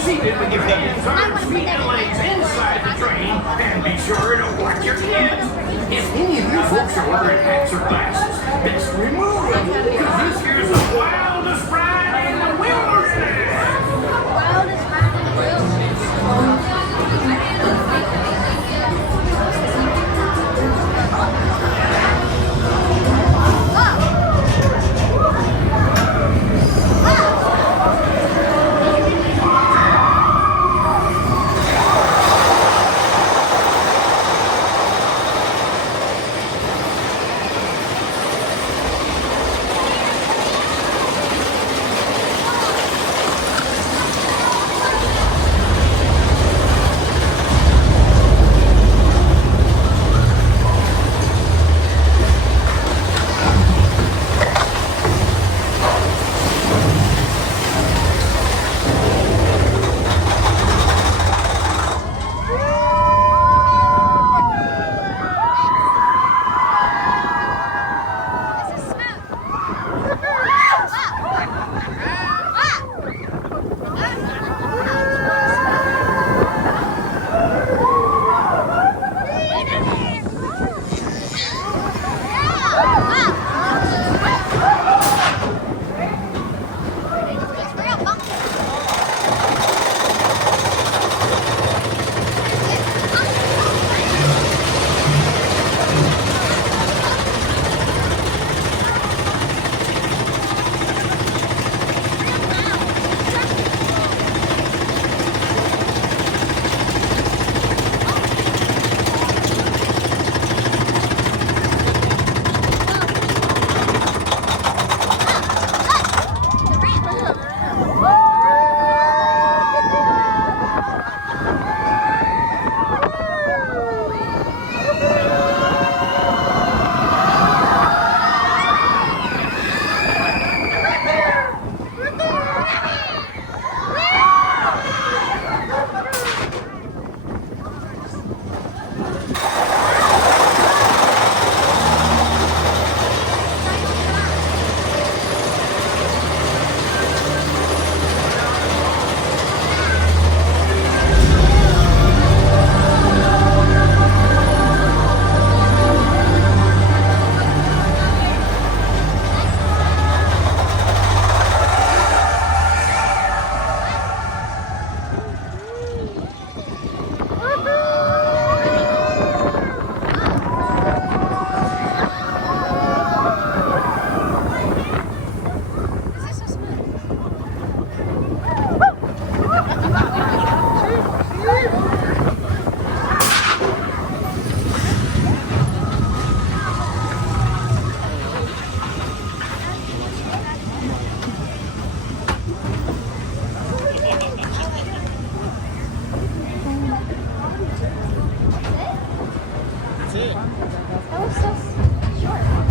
seated with your hands, arms, feet, and legs inside the train, and be sure to watch your kids. If any of you folks are wearing hats or glasses, best remove them, because this here's the wildest ride in the wilderness. Wildest ride in the wilderness. That was so short.